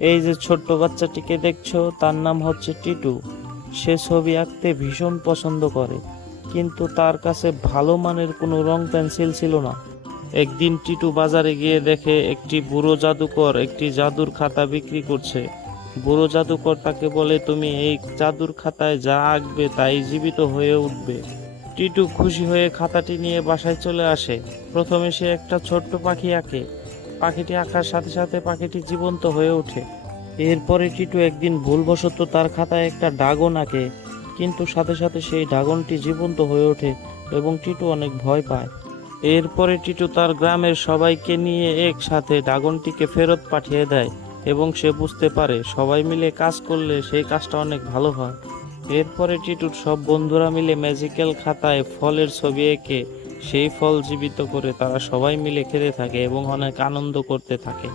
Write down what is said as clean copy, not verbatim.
এই যে ছোট্ট বাচ্চাটিকে দেখছো, তার নাম হচ্ছে টিটু। সে ছবি আঁকতে ভীষণ পছন্দ করে, কিন্তু তার কাছে ভালো মানের কোনো রং পেন্সিল ছিল না। একদিন টিটু বাজারে গিয়ে দেখে একটি বুড়ো জাদুকর একটি জাদুর খাতা বিক্রি করছে। বুড়ো জাদুকর তাকে বলে, তুমি এই জাদুর খাতায় যা আঁকবে তাই জীবিত হয়ে উঠবে। টিটু খুশি হয়ে খাতাটি নিয়ে বাসায় চলে আসে। প্রথমে সে একটা ছোট্ট পাখি আঁকে। পাখিটি আঁকার সাথে সাথে পাখিটি জীবন্ত হয়ে ওঠে। এরপরে টিটু একদিন ভুলবশত তার খাতায় একটা ড্রাগন আঁকে, কিন্তু সাথে সাথে সেই ড্রাগনটি জীবন্ত হয়ে ওঠে এবং টিটু অনেক ভয় পায়। এরপরে টিটু তার গ্রামের সবাইকে নিয়ে একসাথে ড্রাগনটিকে ফেরত পাঠিয়ে দেয় এবং সে বুঝতে পারে সবাই মিলে কাজ করলে সেই কাজটা অনেক ভালো হয়। এরপরে টিটুর সব বন্ধুরা মিলে ম্যাজিক্যাল খাতায় ফলের ছবি এঁকে সেই ফল জীবিত করে তারা সবাই মিলে খেতে থাকে এবং অনেক আনন্দ করতে থাকে।